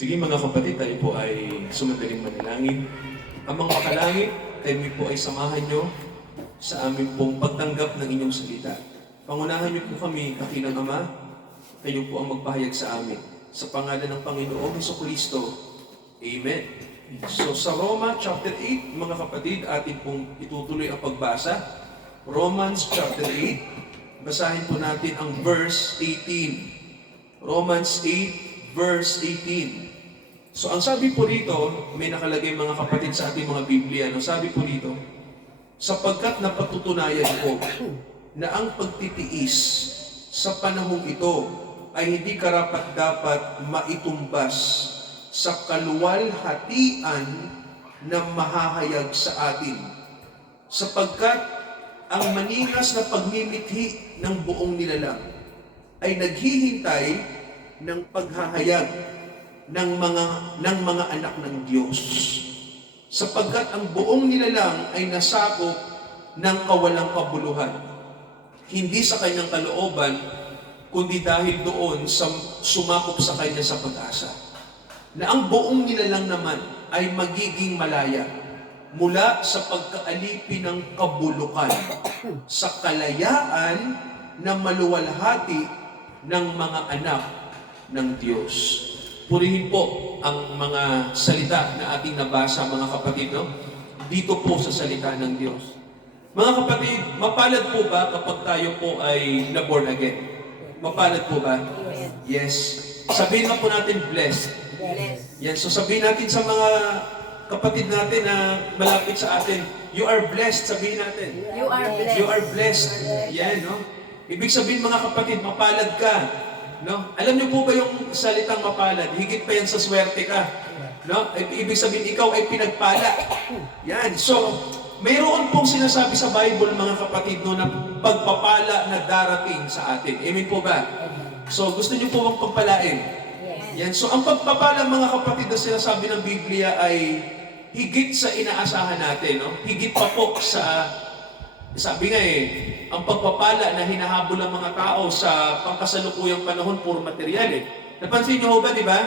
Sige mga kapatid, tayo po ay sumandaling manalangin. Amang makalangit, tayo po ay samahan nyo sa aming pong pagtanggap ng inyong salita. Pangunahan niyo po kami, kakinang Ama, kayo po ang magpahayag sa amin. Sa pangalan ng Panginoong Jesucristo, Amen. So sa Roma chapter 8, mga kapatid, atin pong itutuloy ang pagbasa. Romans chapter 8, basahin po natin ang verse 18. Romans 8, verse 18. So ang sabi po rito, may nakalagay mga kapatid sa ating mga Biblia, no? Sabi po rito, sapagkat napatutunayan ko na ang pagtitiis sa panahong ito ay hindi karapat-dapat maitumbas sa kaluwalhatian na mahahayag sa atin. Sapagkat ang maningas na pagmimithi ng buong nilalang ay naghihintay ng paghahayag ng mga anak ng Diyos. Sapagkat ang buong nilalang ay nasakop ng kawalang kabuluhan. Hindi sa kanyang kalooban, kundi dahil doon sa sumakop sa kanya sa pag-asa. Na ang buong nilalang naman ay magiging malaya mula sa pagkaalipin ng kabulukan sa kalayaan na maluwalhati ng mga anak ng Diyos. Purihin po ang mga salita na ating nabasa, mga kapatid, no? Dito po sa salita ng Diyos. Mga kapatid, mapalad po ba kapag tayo po ay na-born again? Mapalad po ba? Yes. Sabihin na po natin, blessed. Yan. So sabihin natin sa mga kapatid natin na malapit sa atin, you are blessed. Sabihin natin. You are blessed. You are blessed. Yan, no? Ibig sabihin, mga kapatid, mapalad ka. No? Alam niyo po ba yung salitang mapalad? Higit pa yan sa swerte ka. No? Ibig sabihin, ikaw ay pinagpala. Yan. So, mayroon pong sinasabi sa Bible, mga kapatid, no, na pagpapala na darating sa atin. Amen po ba? So, gusto niyo po bang pagpalain? Yan. So, ang pagpapala, mga kapatid, na sinasabi ng Biblia ay higit sa inaasahan natin. No? Higit pa po sa, sabi nga ang pagpapala na hinahabol ng mga tao sa pangkasalukuyang panahon, puro material Napansin niyo ba, di ba?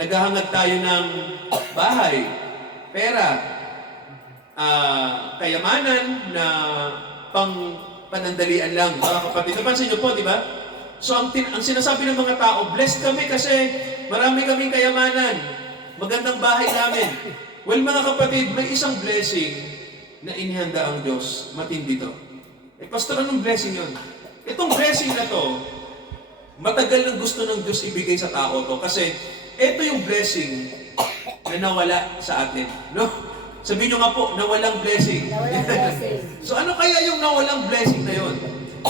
Naghahangad tayo ng bahay, pera, kayamanan na panandalian lang, mga kapatid. Napansin niyo po, di ba? So ang sinasabi ng mga tao, blessed kami kasi marami kaming kayamanan, magandang bahay namin. Well, mga kapatid, may isang blessing na inihanda ang Diyos. Matindi to. Pastor, anong blessing yun? Itong blessing na to, matagal nang gusto ng Diyos ibigay sa tao to. Kasi, ito yung blessing na nawala sa atin. No? Sabihin nyo nga po, nawalang blessing. Nawalang blessing. So, ano kaya yung nawalang blessing na yun?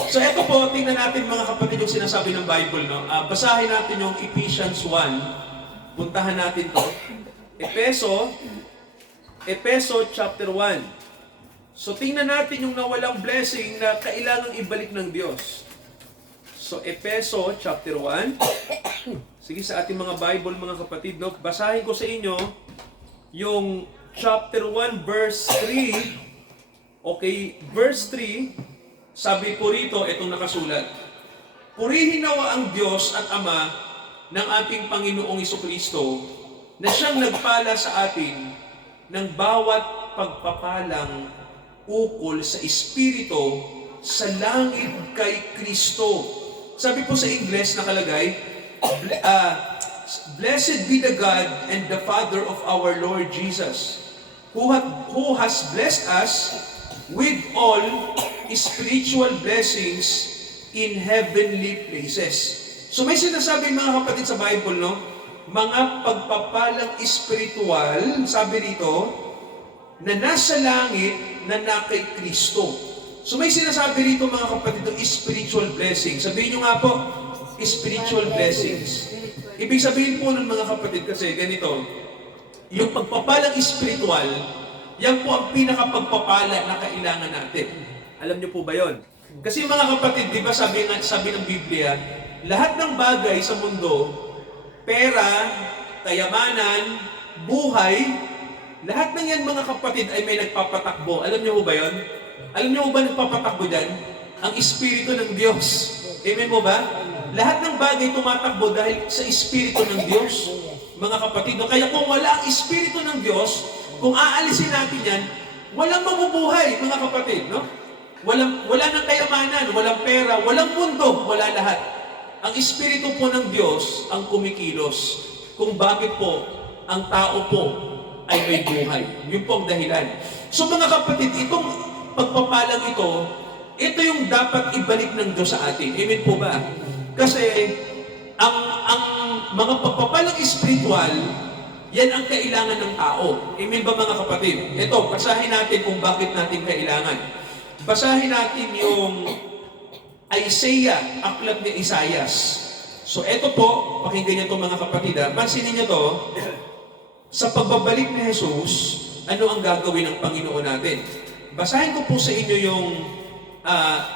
So, ito po, tingnan natin mga kapatid yung sinasabi ng Bible. No? Basahin natin yung Ephesians 1. Puntahan natin to. Efeso chapter 1. So, tingnan natin yung nawalang blessing na kailangang ibalik ng Diyos. So, Efeso chapter 1. Sige, sa ating mga Bible, mga kapatid, no? Basahin ko sa inyo yung chapter 1, verse 3. Okay, verse 3, sabi po rito, itong nakasulat. Purihin nawa ang Diyos at Ama ng ating Panginoong Jesucristo na siyang nagpala sa atin ng bawat pagpapalang ukol sa Espiritu sa langit kay Kristo. Sabi po sa Ingles nakalagay, blessed be the God and the Father of our Lord Jesus, who has blessed us with all spiritual blessings in heavenly places. So may sinasabi mga kapatid sa Bible, no? Mga pagpapalang espiritual, sabi dito, na nasa langit na kay Kristo. So may sinasabi rito mga kapatid ng spiritual blessings. Sabihin nyo nga po, spiritual blessings. Ibig sabihin po ng mga kapatid kasi ganito, yung pagpapalang spiritual, yan po ang pinakapagpapala na kailangan natin. Alam nyo po ba yon? Kasi mga kapatid, di ba sabi ng Biblia, lahat ng bagay sa mundo, pera, kayamanan, buhay, lahat ng yan mga kapatid ay may nagpapatakbo. Alam niyo ba yon? Alam niyo ba nagpapatakbo dyan? Ang Espiritu ng Diyos. Amen mo ba? Lahat ng bagay tumatakbo dahil sa Espiritu ng Diyos. mga kapatid. No? Kaya kung wala ang Espiritu ng Diyos, kung aalisin natin yan, walang mabubuhay, mga kapatid. No? Wala nang kayamanan, walang pera, walang mundo, wala lahat. Ang Espiritu po ng Diyos ang kumikilos kung bakit po ang tao po ay may buhay. Yun po ang dahilan. So mga kapatid, itong pagpapalang ito yung dapat ibalik ng Diyos sa atin. Amen po ba? Kasi ang mga pagpapalang espiritual, yan ang kailangan ng tao. Amen ba mga kapatid? Ito, basahin natin kung bakit natin kailangan. Basahin natin yung Isaiah, aklat ni Isaias. So ito po, pakinggan niyo ito mga kapatid. Pansinin niyo to, sa pagbabalik ni Jesus, ano ang gagawin ng Panginoon natin? Basahin ko po sa inyo yung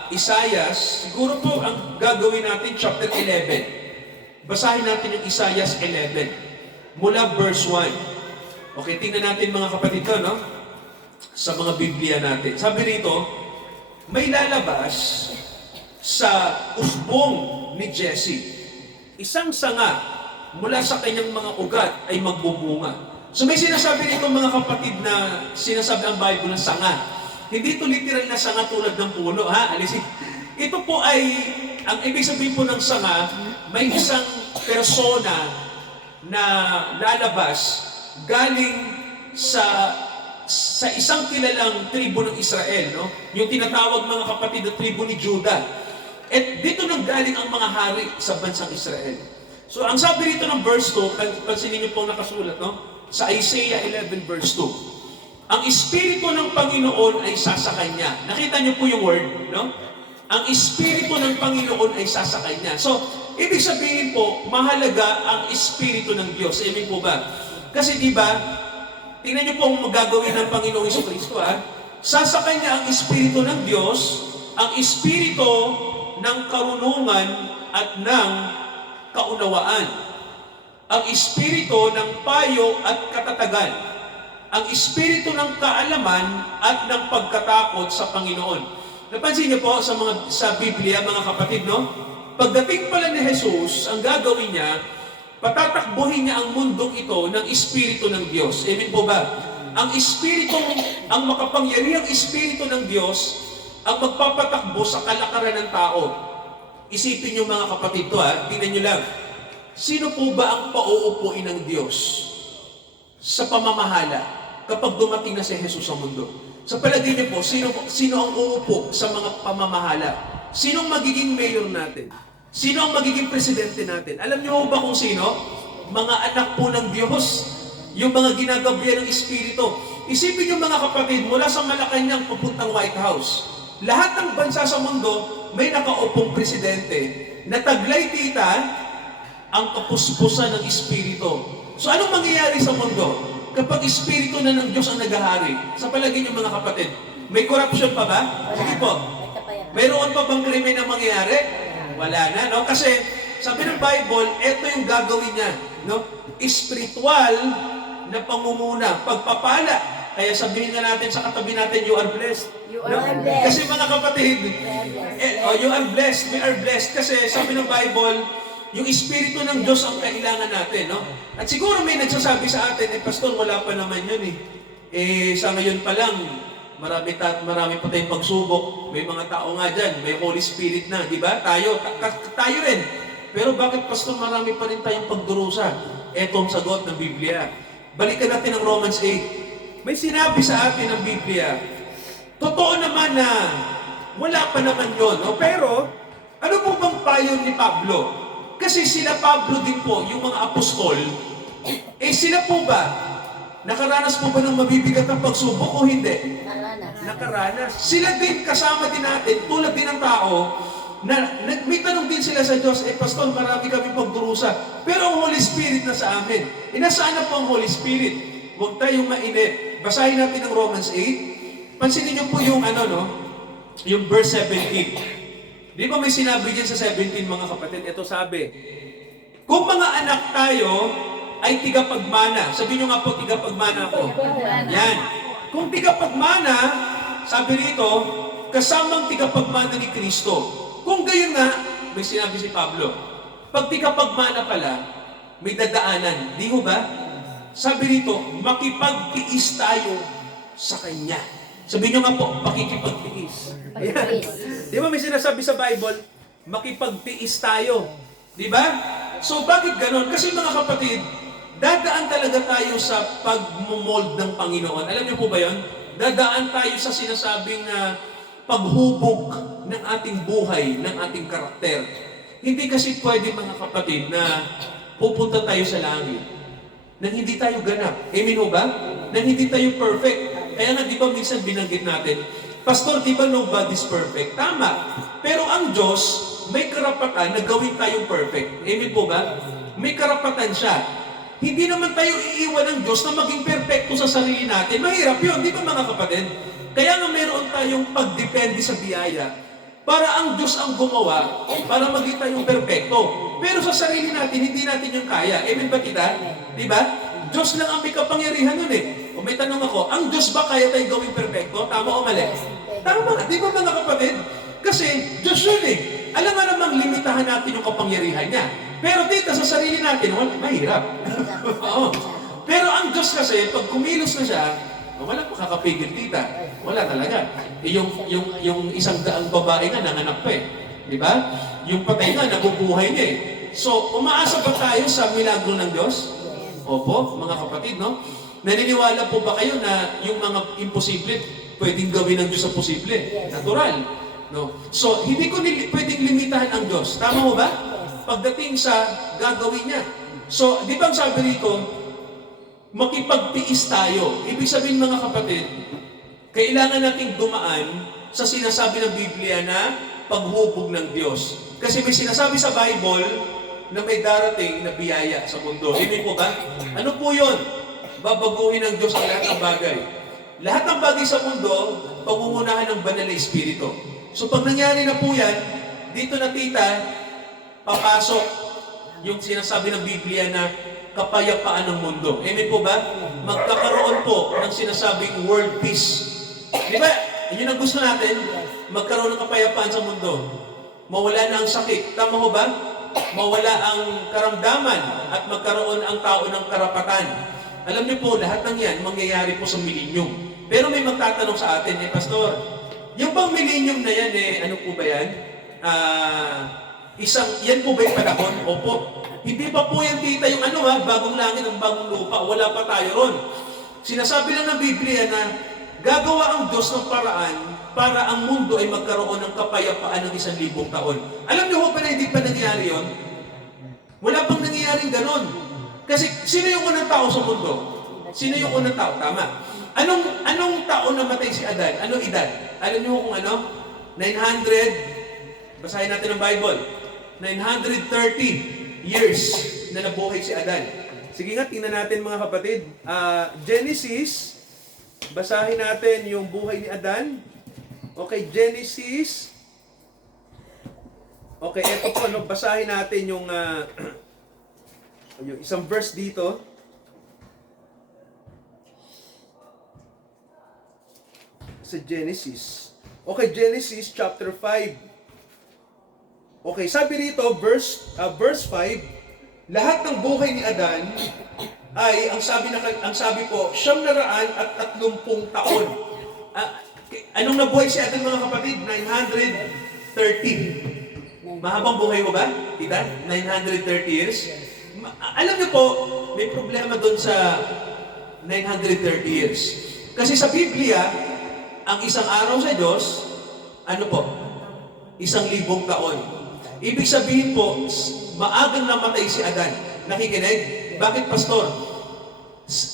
Isaiah, siguro po ang gagawin natin chapter 11. Basahin natin yung Isaiah 11, mula verse 1. Okay, tingnan natin mga kapatid ko, no? Sa mga Biblia natin. Sabi rito, may lalabas sa usbong ni Jesse. Isang sanga mula sa kanyang mga ugat ay magbubunga. So may sinasabi rito mga kapatid na sinasabi ang Bible ng sanga. Hindi ito literal na sanga tulad ng puno, ha? Alisin. Ito po ay, ang ibig sabihin po ng sanga, may isang persona na lalabas galing sa isang kilalang tribo ng Israel, no? Yung tinatawag mga kapatid na tribo ni Judah. At dito nang galing ang mga hari sa bansang Israel. So ang sabi rito ng verse 2, pansinin niyo po nakasulat, no? Sa Isaiah 11 verse 2. Ang Espiritu ng Panginoon ay sasakay niya. Nakita niyo po yung word, no? Ang Espiritu ng Panginoon ay sasakay niya. So, ibig sabihin po, mahalaga ang Espiritu ng Diyos. Amen po ba? Kasi di ba, tingnan niyo po ang magagawin ng Panginoong Jesucristo, ha? Sasakay niya ang Espiritu ng Diyos, ang Espiritu ng karunungan at ng kaunawaan, ang Espiritu ng payo at katatagan, ang Espiritu ng kaalaman at ng pagkatakot sa Panginoon. Napansin niyo po sa Biblia, mga kapatid, no? Pagdating pala ni Jesus, ang gagawin niya, patatakbuhin niya ang mundong ito ng Espiritu ng Diyos. Amen po ba? Ang Espiritu, ang makapangyarihang Espiritu ng Diyos, ang magpapatakbo sa kalakaran ng tao. Isipin niyo mga kapatid to, ha? Tingnan niyo lang. Sino po ba ang pauupuin ng Diyos sa pamamahala kapag dumating na si Jesus sa mundo? Sa palagay niyo po, sino ang uupo sa mga pamamahala? Sino ang magiging mayor natin? Sino ang magiging presidente natin? Alam niyo ba kung sino? Mga anak po ng Diyos. Yung mga ginagabihan ng Espiritu. Isipin niyo mga kapatid, mula sa Malacanang papuntang White House, lahat ng bansa sa mundo may nakaupong presidente na taglay tita ang kapuspusan ng Espiritu. So anong mangyayari sa mundo kapag Espiritu na ng Diyos ang naghahari? Sa palagay niyo mga kapatid, may corruption pa ba? Sige po. Mayroon pa bang krimen na mangyayari? Wala na, no? Kasi sabi ng Bible, ito yung gagawin niya, no? Espiritual na pangunguna, pagpapala. Kaya sabihin nga natin sa katabi natin, you are blessed. You No? are blessed. Kasi mga kapatid, you are blessed, we are blessed. Kasi sabi ng Bible, yung Espiritu ng Diyos ang kailangan natin, no? At siguro may nagsasabi sa atin, Pastor, wala pa naman yun, sa ngayon pa lang, marami pa tayong pagsubok. May mga tao nga dyan, may Holy Spirit na, di ba? Tayo rin. Pero bakit, Pastor, marami pa rin tayong pagdurusa? Eto ang sagot ng Biblia. Balikan natin ang Romans 8. May sinabi sa atin ng Biblia, totoo naman na wala pa naman yun, no? Pero, ano po bang payo ni Pablo? Kasi sila Pablo din po, yung mga apostol, sila po ba, nakaranas po ba ng mabibigat ng pagsubok o hindi? Nakaranas. Sila din, kasama din natin, tulad din ng tao, na may tanong din sila sa Diyos, Pastor, marami kami pagdurusa, pero ang Holy Spirit na sa amin. Nasaan na po ang Holy Spirit? Huwag tayong mainit. Basahin natin ang Romans 8. Pansinin niyo po yung yung verse 17. Di ba may sinabi dyan sa 17 mga kapatid? Ito sabi, kung mga anak tayo ay tigapagmana. Sabi nyo nga po, tigapagmana ako. Yan. Kung tigapagmana, sabi rito, kasamang tigapagmana ni Kristo. Kung gayon nga, may sinabi si Pablo, pag tigapagmana pala, may dadaanan. Di ho ba? Sabi rito, makipagtiis tayo sa Kanya. Sabi nyo nga po, pakikipagtiis. Ayan. Di ba may sinasabi sa Bible, makipagtiis tayo. Di ba? So bakit ganon? Kasi mga kapatid, dadaan talaga tayo sa pagmumold ng Panginoon. Alam niyo po ba yon? Dadaan tayo sa sinasabing paghubog ng ating buhay, ng ating karakter. Hindi kasi pwede mga kapatid na pupunta tayo sa langit nang hindi tayo ganap. Amen ho ba? Nang hindi tayo perfect. Kaya nga di ba minsan binanggit natin, Pastor, di ba nobody's perfect? Tama. Pero ang Diyos, may karapatan na gawin tayong perfect. Amen po ba? May karapatan siya. Hindi naman tayo iiwan ng Diyos na maging perfecto sa sarili natin. Mahirap yun, di ba mga kapatid? Kaya nga mayroon tayong pagdepende sa biyaya para ang Diyos ang gumawa para maging tayong perfecto. Pero sa sarili natin, hindi natin yung kaya. Amen ba kita? Di ba? Diyos lang ang may kapangyarihan nun eh. O may tanong ako, ang Diyos ba kaya tayo gawing perfecto? Tama o mali? Tama. Di ba mga kapatid? Kasi Diyos yun eh. Alam nga namang limitahan natin yung kapangyarihan niya. Pero dito sa sarili natin, mahirap. Oo. Pero ang Diyos kasi, pag kumilos na siya, wala makakapigil tita. Wala talaga. Yung isang daang babae nga, nanganak pa eh. Di ba? Yung patay nga, nabubuhay niya eh. So, umaasa ba tayo sa milagro ng Diyos? Opo, mga kapatid, no? Naniniwala po ba kayo na yung mga imposible, pwedeng gawin ng Diyos sa posible? Natural. No? So, hindi ko pwedeng limitahan ang Diyos. Tama mo ba? Pagdating sa gagawin niya. So, di ba ang sabi rito, makipagtiis tayo. Ibig sabihin mga kapatid, kailangan nating dumaan sa sinasabi ng Biblia na paghubog ng Diyos. Kasi may sinasabi sa Bible na may darating na biyaya sa mundo. Hindi po ba? Ano po yun? Babaguhin ng Diyos ang lahat ng bagay. Lahat ng bagay sa mundo, pangungunahan ng banal na Espiritu. So pag nangyari na po yan, dito na tita, papasok yung sinasabi ng Biblia na kapayapaan ng mundo. Amen po ba? Magkakaroon po ng sinasabing world peace. Di ba? Yun ang gusto natin. Magkaroon ng kapayapaan sa mundo. Mawala na ang sakit. Tama ho ba? Mawala ang karamdaman at magkaroon ang tao ng karapatan. Alam niyo po, lahat ng yan mangyayari po sa millennium. Pero may magtatanong sa atin, Pastor, yung bang millennium na yan, ano po ba yan? Yan po ba yung panahon? Opo. Hindi pa po yan tita yung bagong langit at bagong lupa. Wala pa tayo ron. Sinasabi lang ng Biblia na gagawa ang Diyos ng paraan para ang mundo ay magkaroon ng kapayapaan ng 1,000 taon. Alam niyo ba na hindi pa nangyayari yun? Wala pang nangyayaring ganon. Kasi sino yung unang tao sa mundo? Sino yung unang tao? Tama. Anong taon namatay si Adan? Anong edad? Alam niyo kung ano? 900, basahin natin ang Bible. 930 years na nabuhay si Adan. Sige nga, tingnan natin mga kapatid. Genesis, basahin natin yung buhay ni Adan. Okay, Genesis. Okay, eto po, basahin natin yung, yung isang verse dito. Sa Genesis. Okay, Genesis chapter 5. Okay, sabi rito, verse 5, lahat ng buhay ni Adan ay, ang sabi po, 930 taon. Anong nabuhay si Adan mga kapatid? 930. Mahabang buhay mo ba? Tita? 930 years? Alam niyo po, may problema doon sa 930 years. Kasi sa Biblia, ang isang araw sa Diyos, ano po? 1,000 taon. Ibig sabihin po, maagang namatay si Adan. Nakikinig? Bakit, Pastor?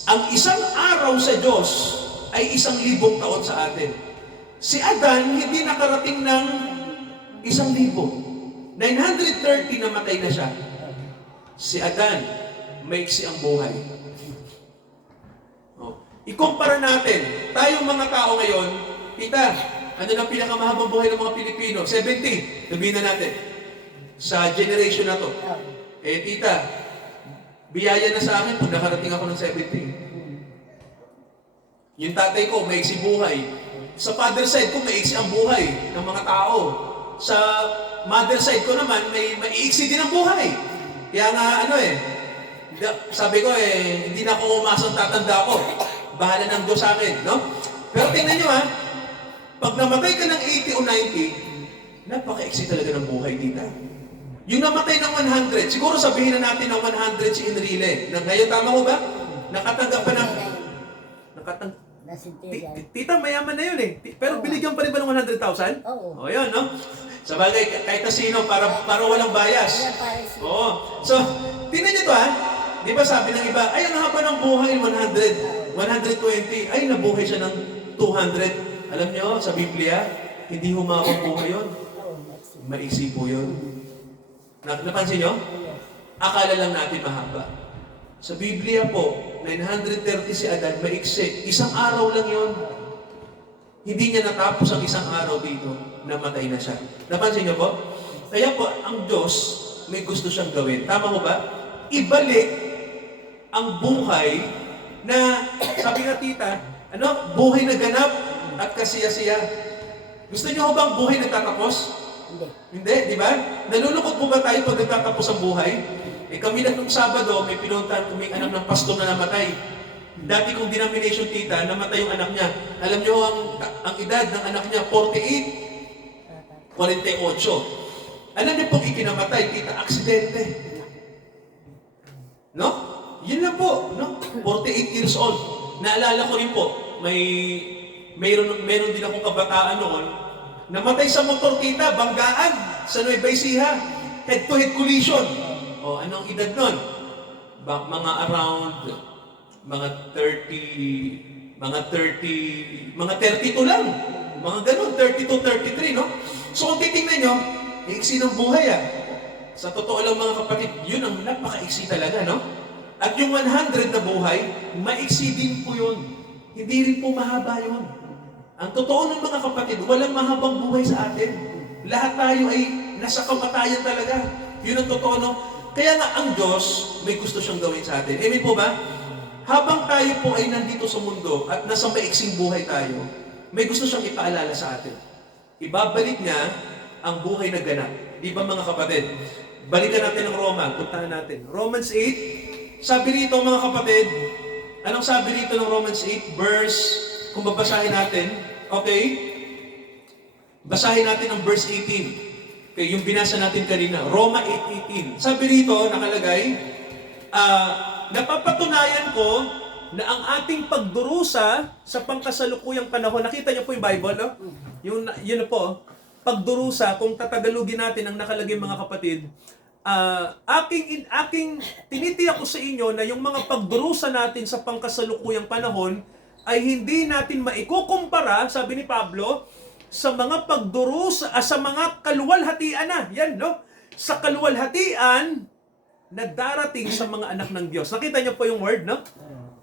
Ang isang araw sa Diyos ay 1,000 taon sa atin. Si Adan, hindi nakarating ng 1,000. 930 namatay na siya. Si Adan, maiksi ang buhay. Ikumpara natin, tayong mga tao ngayon, tita, ano na pinakamahabang buhay ng mga Pilipino? 70, sabihin na natin. Sa generation na to. Tita, biyaya na sa akin pag nakarating ako ng 70. Yung tatay ko, maiksi buhay. Sa father side ko, maiksi ang buhay ng mga tao. Sa mother side ko naman, may maiksi din ang buhay. Kaya nga, Sabi ko hindi na ako umasang tatanda ako. Bahala ng Diyos sa akin, no? Pero tingnan nyo ha, pag namatay ka ng 80 o 90, napaka-eksi talaga ng buhay, tita. Yung namatay ng 100, siguro sabihin na natin ng 100 si Enrile. Ngayon, tama ko ba? Nakatanggap pa ng... Tita, mayaman na yun eh. Pero binigyan pa rin ba ng 100,000? Oo. O yun, no? Sa bagay, kahit na sino, para walang bias. Oo. So, tingnan nyo to ha. Di ba sabi ng iba, ay, ang haba ng buhay, 100, 120. Ay, nabuhay siya ng 200. Alam nyo, sa Biblia, hindi humabang buhay yun. Maiksi po yun. Napansin nyo? Akala lang natin mahaba. Sa Biblia po, 930 si Adan, maiksi. Isang araw lang yun. Hindi niya natapos ang isang araw dito, namatay na siya. Napansin niyo po? Kaya po, ang Diyos, may gusto siyang gawin. Tama ko ba? Ibalik ang buhay na, sabi nga tita, buhay na ganap at kasiya-siya. Gusto niyo ho bang buhay nagtatapos? Hindi, di ba? Nalulungkot po ba tayo pag nagtatapos ang buhay? Kami lang nung Sabado, may pinuntahan kaming anak ng pastor na namatay. Dati kong denomination tita, namatay yung anak niya. Alam niyo ang edad ng anak niya, 48. Alam niyo pong ikinamatay, tita, aksidente. No? Yun lang po, no? 48 years old. Naalala ko rin po, meron din akong kabataan noon, namatay sa motor kita, banggaan, sa Nueva Ecija. Head-to-head collision. O, anong edad nun? Mga around, mga 32 lang. Mga ganun, 32, 33, no? So kung titingnan nyo, iksi ng buhay Sa totoo lang mga kapatid, yun ang napaka-iksi talaga, no? At yung 100 na buhay, maiksi din po yun. Hindi rin po mahaba yun. Ang totoo ng mga kapatid, walang mahabang buhay sa atin. Lahat tayo ay nasa kamatayan talaga. Yun ang totoo, no? Kaya nga ang Diyos, may gusto siyang gawin sa atin. Amen po ba? Habang tayo po ay nandito sa mundo at nasa maiksing buhay tayo, may gusto siyang ipaalala sa atin. Ibabalik niya ang buhay na ganap. Di ba mga kapatid? Balikan natin ang Roma. Puntahan natin. Romans 8. Sabi rito mga kapatid, anong sabi rito ng Romans 8? Verse, kung babasahin natin, okay? Basahin natin ang verse 18. Okay, yung binasa natin kanina, Roma 8:18. Sabi rito, nakalagay, napapatunayan ko na ang ating pagdurusa sa pangkasalukuyang panahon, nakita niyo po yung Bible, no? Yun na po, pagdurusa, kung tatagalugin natin ang nakalagay mga kapatid, aking tinitiyak ko sa inyo na yung mga pagdurusa natin sa pangkasalukuyang panahon ay hindi natin maikukumpara, sabi ni Pablo, sa mga pagdurusa, sa mga kaluwalhatian na. Yan, no? Sa kaluwalhatian na darating sa mga anak ng Diyos. Nakita niyo po yung word, no?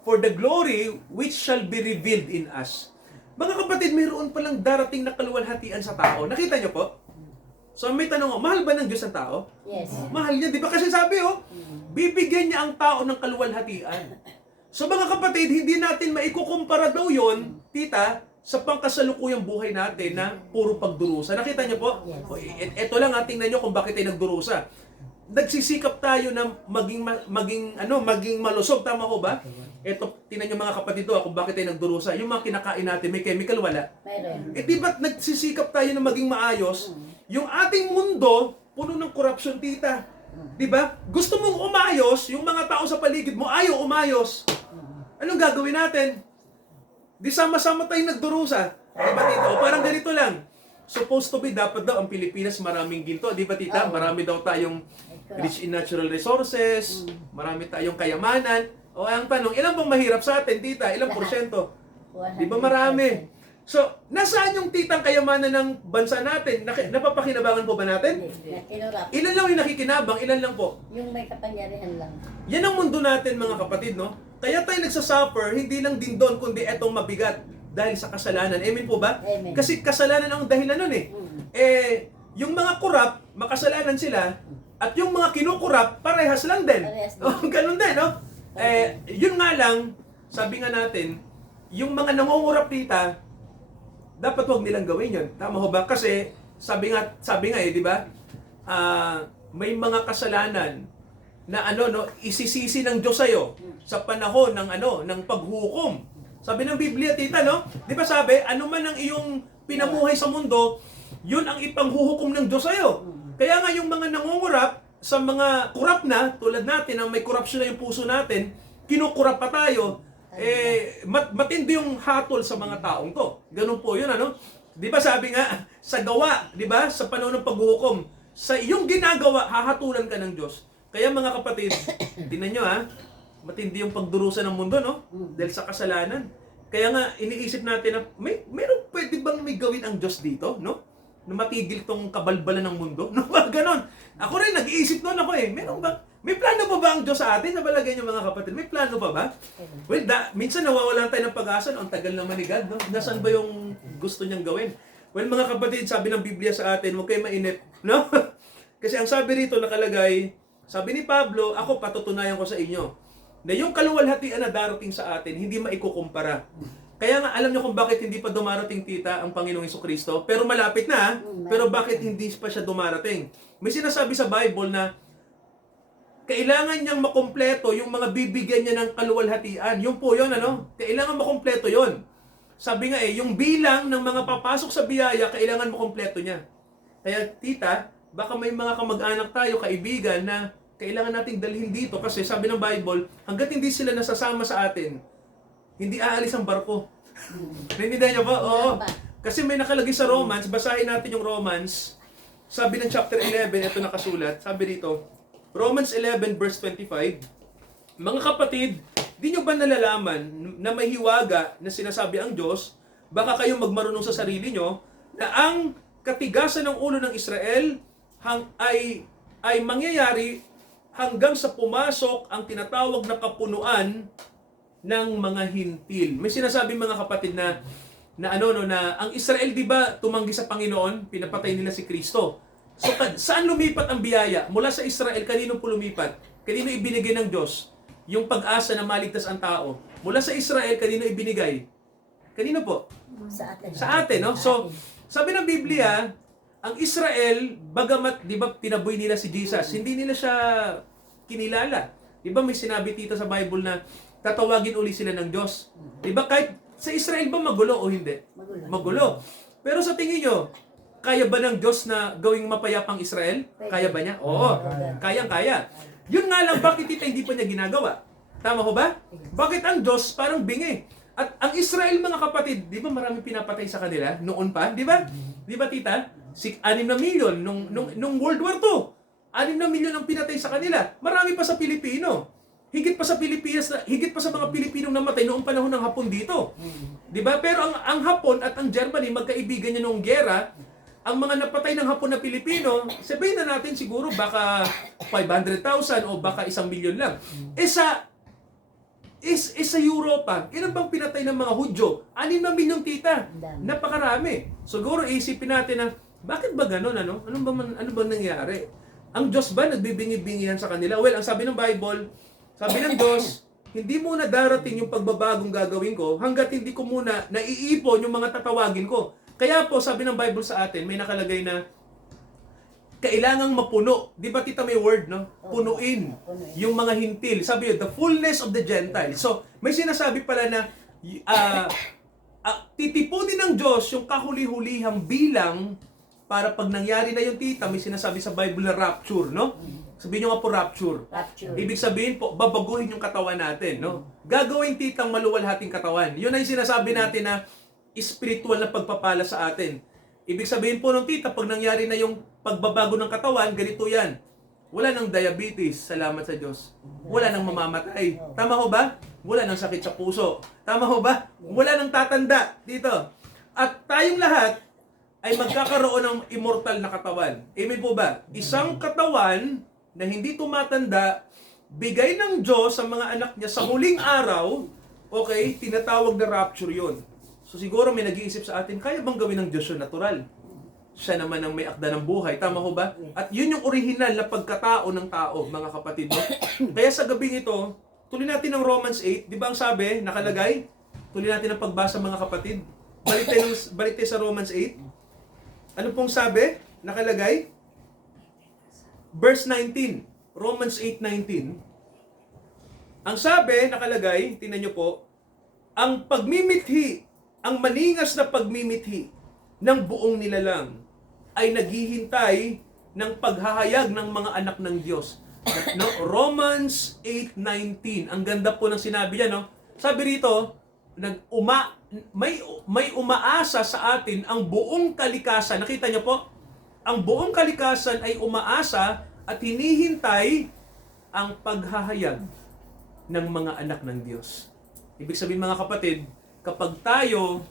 For the glory which shall be revealed in us. Mga kapatid, mayroon palang darating na kaluwalhatian sa tao. Nakita niyo po? So may tanong, mahal ba ng Diyos ang tao? Yes. Mahal niya, di ba? Kasi sabi, bibigyan niya ang tao ng kaluwalhatian. So mga kapatid, hindi natin maikukumpara daw yun, tita, sa pangkasalukuyang buhay natin na puro pagdurusa. Nakita niyo po? Yes. Ito lang, tingnan niyo kung bakit tayo nagdurusa. Nagsisikap tayo na maging malusog, tama ko ba? Ito, tingnan niyo mga kapatid ko, kung bakit tayo nagdurusa. Yung mga kinakain natin, may chemical, wala? Meron. Di ba't nagsisikap tayo na maging maayos? Yung ating mundo, puno ng korupsyon, tita. Di ba? Gusto mong umayos, yung mga tao sa paligid mo, ayaw umayos. Anong gagawin natin? Di sama-sama tayong nagdurusa. Di ba, tita? O parang ganito lang. Supposed to be, dapat daw ang Pilipinas maraming ginto. Di ba, tita? Marami daw tayong rich in natural resources. Marami tayong kayamanan. O ang tanong, ilan bang mahirap sa atin, tita? Ilang porsyento? Di ba marami? So, nasaan yung titang kayamanan ng bansa natin? Napapakinabangan po ba natin? Nakinurap. Ilan lang yung nakikinabang? Ilan lang po? Yung may kapangyarihan lang. Yan ang mundo natin, mga kapatid, no? Kaya tayo nagsasuffer, hindi lang din doon, kundi etong mabigat dahil sa kasalanan. Amen po ba? Amen. Kasi kasalanan ang dahilan nun eh. Yung mga kurap, makasalanan sila, at yung mga kinukurap, parehas lang din. Parehas din. Oh, ganun din, no? Yun nga lang, sabi nga natin, yung mga nangungurap dita, dapat wag nilang gawin yun. Tama ho ba? Kasi, sabi nga di ba? May mga kasalanan na isisisi ng Diyos sa'yo sa panahon ng ng paghukom. Sabi ng Biblia, tita, no? Di ba sabi, ano man ang iyong pinamuhay sa mundo, yun ang ipanghuhukom ng Diyos sa'yo. Kaya nga yung mga nangungurap, sa mga kurap na, tulad natin, ang may korupsyon na yung puso natin, kinukurap pa tayo, matindi yung hatol sa mga taong to. Ganun po yun, ano? Di ba sabi nga, sa gawa, di ba, sa panahon ng paghuhukom, sa iyong ginagawa, hahatulan ka ng Diyos. Kaya mga kapatid, tingnan nyo matindi yung pagdurusa ng mundo, no? Dahil sa kasalanan. Kaya nga, iniisip natin na, meron pwede bang may gawin ang Diyos dito, no? Na matigil tong kabalbalan ng mundo, no? Ganon. Ako rin, nag-iisip noon ako meron ba? May plano pa ba ang Diyos sa atin? Sa balagay niyo mga kapatid, may plano pa ba? Well, minsan nawawalan tayo ng pag-asa, no? Ang tagal naman ni God, no? Nasaan ba yung gusto niyang gawin? Well, mga kapatid, sabi ng Biblia sa atin, huwag kayo mainip, no? Kasi ang sabi rito nakalagay, sabi ni Pablo, ako patutunayan ko sa inyo, na yung kaluwalhatian na darating sa atin, hindi maikukumpara. Kaya nga, alam niyo kung bakit hindi pa dumarating, tita, ang Panginoong Jesucristo? Pero malapit na, pero bakit hindi pa siya dumarating? May sinasabi sa Bible na kailangan niyang makumpleto yung mga bibigyan niya ng kaluwalhatian. Yung po yun, Kailangan makumpleto yun. Sabi nga yung bilang ng mga papasok sa biyaya, kailangan makumpleto niya. Kaya, tita, baka may mga kamag-anak tayo, kaibigan, na kailangan nating dalhin dito. Kasi sabi ng Bible, hanggat hindi sila nasasama sa atin, hindi aalis ang barko. Naintindihan niyo ba? Oo. Kasi may nakalagay sa Romans, basahin natin yung Romans. Sabi ng chapter 11, ito nakasulat. Sabi dito, Romans 11 verse 25, mga kapatid, di nyo ba nalalaman na may hiwaga na sinasabi ang Diyos, baka kayo magmarunong sa sarili nyo, na ang katigasan ng ulo ng Israel ay mangyayari hanggang sa pumasok ang tinatawag na kapunuan ng mga hintil. May sinasabi mga kapatid na ang Israel, di ba, tumanggi sa Panginoon, pinapatay nila si Kristo. So, saan lumipat ang biyaya? Mula sa Israel, kanino po lumipat? Kanino ibinigay ng Diyos yung pag-asa na maligtas ang tao? Mula sa Israel, kanino ibinigay? Kanino po? Sa atin. Sa atin, no? So, sabi ng Biblia, ang Israel, bagamat, di ba, tinaboy nila si Jesus, hindi nila siya kinilala. Di ba, may sinabi dito sa Bible na tatawagin uli sila ng Diyos. Di ba, kahit sa Israel ba magulo o hindi? Magulo. Pero sa tingin nyo, kaya ba ng Diyos na gawing mapayapang Israel? Kaya ba niya? Oo. Kayang-kaya. Yun nga lang, bakit hindi pa niya ginagawa? Tama ho ba? Bakit ang Diyos parang bingi? At ang Israel, mga kapatid, di ba maraming pinapatay sa kanila noon pa? Di ba? Di ba, tita? 6 na milyon nung World War II. 6 na milyon ang pinatay sa kanila. Marami pa sa Pilipino. Higit pa sa Pilipinas, higit pa sa mga Pilipinong namatay noong panahon ng Hapon dito. 'Di ba? Pero ang Hapon at ang Germany, magkaibigan niya noong giyera. Ang mga napatay ng Hapon na Pilipino, sabihin na natin siguro baka 500,000 o baka 1 milyon lang. Sa Europa, ilan bang pinatay ng mga Hudyo? 6 na milyon, tita. Napakarami. Siguro isipin natin na bakit ba gano'n, ano? Ano ba nangyari? Ang Diyos ba nagbibingi-bingihan sa kanila? Well, ang sabi ng Bible, sabi ng Diyos, hindi muna darating yung pagbabagong gagawin ko hanggat hindi ko muna naiipon yung mga tatawagin ko. Kaya po, sabi ng Bible sa atin, may nakalagay na kailangang mapuno. Di ba, tita, may word, no? Punuin yung mga hintil. Sabi yun, the fullness of the Gentiles. So, may sinasabi pala na titipunin ng Diyos yung kahuli-hulihang bilang para pag nangyari na yung, tita, may sinasabi sa Bible na rapture, no? Sabihin nyo nga po rapture. Ibig sabihin po, babaguhin yung katawan natin, no? Gagawin, titang maluwalhating katawan. Yun ay sinasabi natin na spiritual na pagpapala sa atin. Ibig sabihin po ng tita, pag nangyari na yung pagbabago ng katawan, ganito yan. Wala nang diabetes, salamat sa Diyos. Wala nang mamamatay. Tama ho ba? Wala nang sakit sa puso. Tama ho ba? Wala nang tatanda dito. At tayong lahat ay magkakaroon ng immortal na katawan. Amen po ba? Isang katawan na hindi tumatanda, bigay ng Diyos sa mga anak niya sa huling araw, okay, tinatawag na rapture yun. So siguro may nag-iisip sa atin, kaya bang gawin ng Diyos yun natural? Siya naman ang may akda ng buhay. Tama ho ba? At yun yung original na pagkatao ng tao, mga kapatid. No? Kaya sa gabing ito, tuloy natin ang Romans 8. Di ba ang sabi, nakalagay? Tuloy natin ang pagbasa, mga kapatid. Balik tayo sa Romans 8. Ano pong sabi? Nakalagay? Verse 19. Romans 8:19. Ang sabi, nakalagay, tingnan nyo po, ang pagmimithi, ang maningas na pagmimithi ng buong nilalang ay naghihintay ng paghahayag ng mga anak ng Diyos. No? Romans 8:19. Ang ganda po ng sinabi niya, no? Sabi rito, may umaasa sa atin ang buong kalikasan. Nakita niyo po? Ang buong kalikasan ay umaasa at hinihintay ang paghahayag ng mga anak ng Diyos. Ibig sabihin mga kapatid, kapag tayo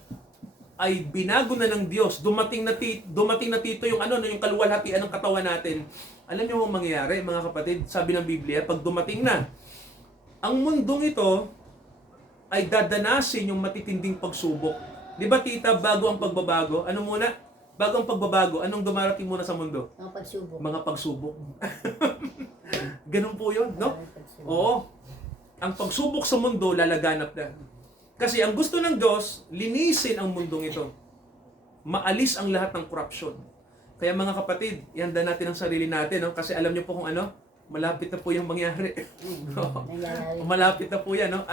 ay binago na ng Diyos, dumating na dito yung yung kaluwalhatian ng katawan natin. Alam niyo ang mangyayari, mga kapatid, sabi ng Biblia, pag dumating na, ang mundong ito ay dadanasin yung matitinding pagsubok. Di ba tita, bago ang pagbabago, ano muna? Bago ang pagbabago, anong dumarating muna sa mundo? Mga pagsubok. Mga pagsubok. Ganun po yun, no? Oo. Ang pagsubok sa mundo, lalaganap na. Kasi ang gusto ng Diyos, linisin ang mundong ito. Maalis ang lahat ng korupsyon. Kaya mga kapatid, ihanda natin ang sarili natin, no? Kasi alam niyo po kung ano, malapit na po yung mangyari. Malapit na po yan, no?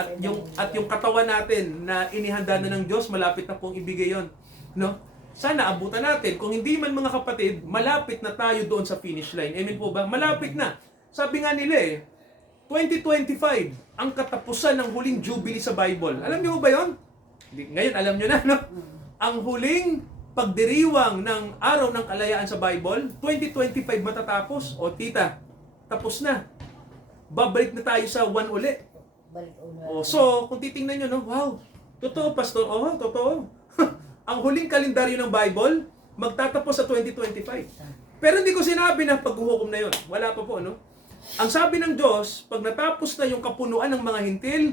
At yung katawan natin na inihanda na ng Diyos, malapit na pong ibigay yon, no? Sana abutan natin. Kung hindi man mga kapatid, malapit na tayo doon sa finish line. Amen po ba? Malapit na. Sabi nga nila 2025, ang katapusan ng huling jubilee sa Bible. Alam niyo ba yon? Ngayon, alam niyo na, no? Ang huling pagdiriwang ng araw ng kalayaan sa Bible, 2025 matatapos. O tita, tapos na. Babalik na tayo sa 1 uli. Balik una. So, kung titingnan nyo, no? Wow, totoo, pastor. Oo, totoo. Ang huling kalendaryo ng Bible, magtatapos sa 2025. Pero hindi ko sinabi na paghuhukom na yon. Wala pa po, no? Ang sabi ng Diyos, pag natapos na yung kapunuan ng mga hintil,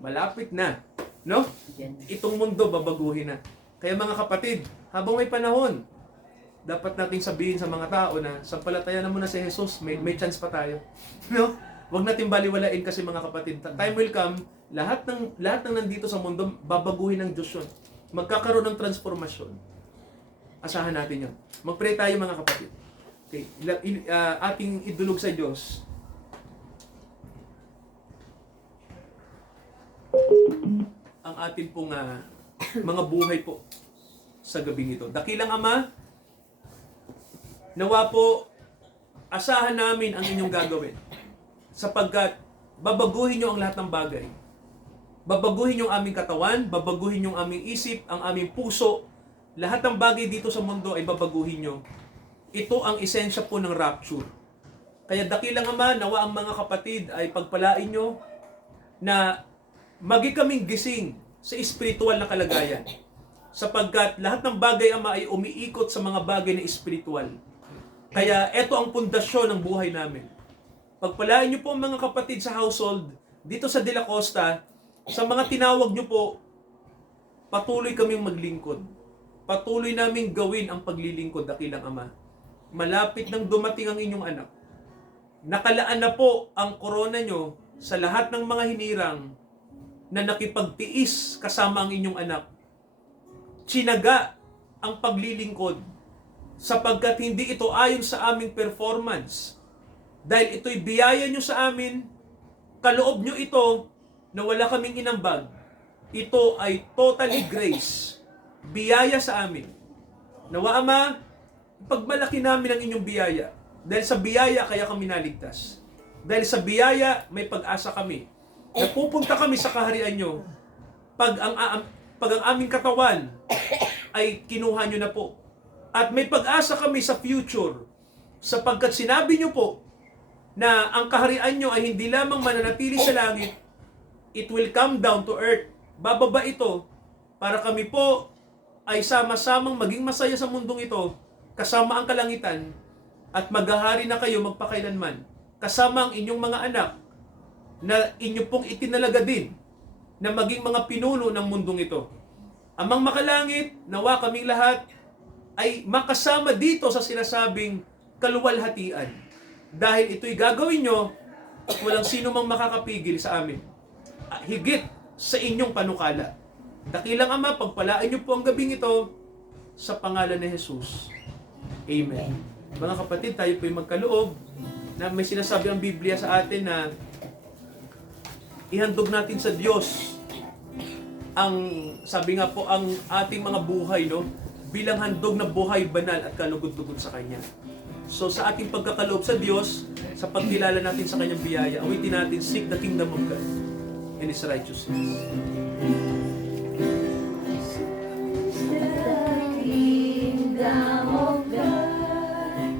malapit na. No? Itong mundo, babaguhin na. Kaya mga kapatid, habang may panahon, dapat nating sabihin sa mga tao na sampalatayan na muna si Jesus, may chance pa tayo. No? Huwag natin baliwalain kasi mga kapatid. Time will come, lahat ng nandito sa mundo, babaguhin ng Diyos yun. Magkakaroon ng transformasyon. Asahan natin yun. Mag-pray tayo mga kapatid. Okay. Ating idulog sa Diyos. Ang atin pong mga buhay po sa gabing ito. Dakilang Ama, nawa po, asahan namin ang inyong gagawin. Sapagkat babaguhin nyo ang lahat ng bagay. Babaguhin yung aming katawan, babaguhin yung aming isip, ang aming puso. Lahat ng bagay dito sa mundo ay babaguhin nyo. Ito ang esensya po ng rapture. Kaya dakilang Ama, nawa ang mga kapatid ay pagpalain nyo na magi kaming gising sa espiritual na kalagayan. Sapagkat lahat ng bagay, Ama, ay umiikot sa mga bagay na espiritual. Kaya ito ang pundasyon ng buhay namin. Pagpalain nyo po ang mga kapatid sa household, dito sa De La Costa, sa mga tinawag nyo po, patuloy kaming maglingkod. Patuloy naming gawin ang paglilingkod, dakilang Ama. Malapit nang dumating ang inyong anak. Nakalaan na po ang korona nyo sa lahat ng mga hinirang na nakipagtiis kasama ang inyong anak. Tsinaga ang paglilingkod sapagkat hindi ito ayon sa aming performance. Dahil ito'y biyaya nyo sa amin, kaloob nyo ito na wala kaming inambag. Ito ay totally grace. Biyaya sa amin. Nawa Ama, pagmalaki namin ang inyong biyaya. Dahil sa biyaya kaya kami naligtas. Dahil sa biyaya may pag-asa kami. Napupunta kami sa kaharian nyo. Pag ang aming katawan ay kinuha nyo na po. At may pag-asa kami sa future. Sapagkat sinabi nyo po na ang kaharian nyo ay hindi lamang mananatili sa langit, it will come down to earth. Bababa ito para kami po ay sama-samang maging masaya sa mundong ito, kasama ang kalangitan, at maghahari na kayo magpakailanman, kasama ang inyong mga anak, na inyo pong itinalaga din, na maging mga pinuno ng mundong ito. Amang makalangit, nawa kaming lahat, ay makasama dito sa sinasabing kaluwalhatian. Dahil ito'y gagawin nyo, at walang sino mang makakapigil sa amin. Higit sa inyong panukala. Dakilang Ama, pagpalaan nyo po ang gabing ito sa pangalan ni Jesus. Amen. Mga kapatid, tayo po'y magkaloob. na may sinasabi ang Biblia sa atin na ihandog natin sa Diyos ang, sabi nga po, ang ating mga buhay, no? Bilang handog na buhay, banal at kalugod-lugod sa Kanya. So sa ating pagkakaloob sa Diyos, sa pagkilala natin sa Kanyang biyaya, awitin natin, seek the kingdom of God and His righteousness. Kingdom of God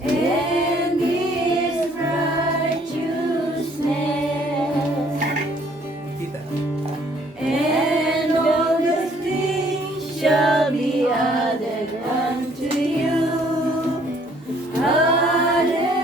and His righteousness, Kita. and all the things shall be added unto you. Hallelujah,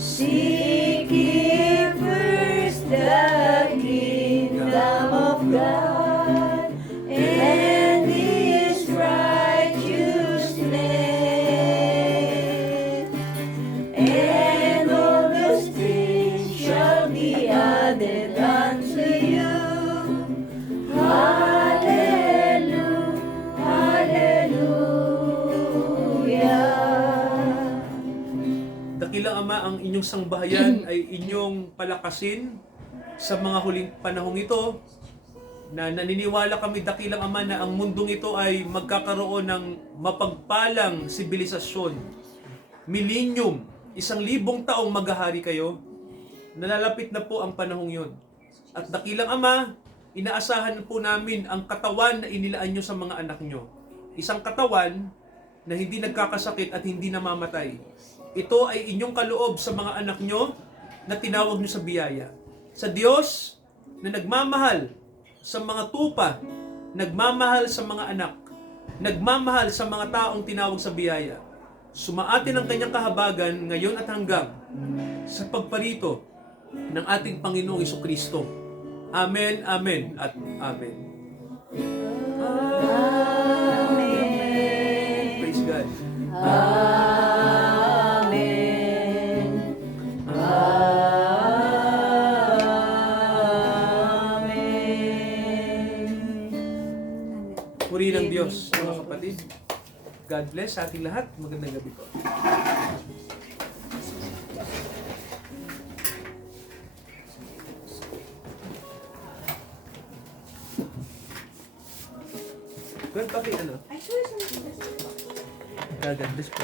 seek ye first the kingdom of God and His righteousness, and all those things shall be added unto you. Hallelujah, hallelujah. Dakilang Ama, ang inyong sangbahayan ay inyong palakasin sa mga huling panahong ito, na naniniwala kami, Dakilang Ama, na ang mundong ito ay magkakaroon ng mapagpalang sibilisasyon. Millennium, 1,000 taong maghahari kayo. Nalalapit na po ang panahong yon. At Dakilang Ama, inaasahan po namin ang katawan na inilaan nyo sa mga anak nyo. Isang katawan na hindi nagkakasakit at hindi namamatay. Ito ay inyong kaloob sa mga anak nyo na tinawag nyo sa biyaya. Sa Diyos na nagmamahal sa mga tupa, nagmamahal sa mga anak, nagmamahal sa mga taong tinawag sa biyaya. Sumaatin ang kanyang kahabagan ngayon at hanggang sa pagparito ng ating Panginoong Jesucristo. Amen, amen, at amen. Amen. Praise God. Amen. Amen. Puri ng Diyos, mga kapatid. God bless sa ating lahat. Magandang gabi po. God, bakit ano? God bless po.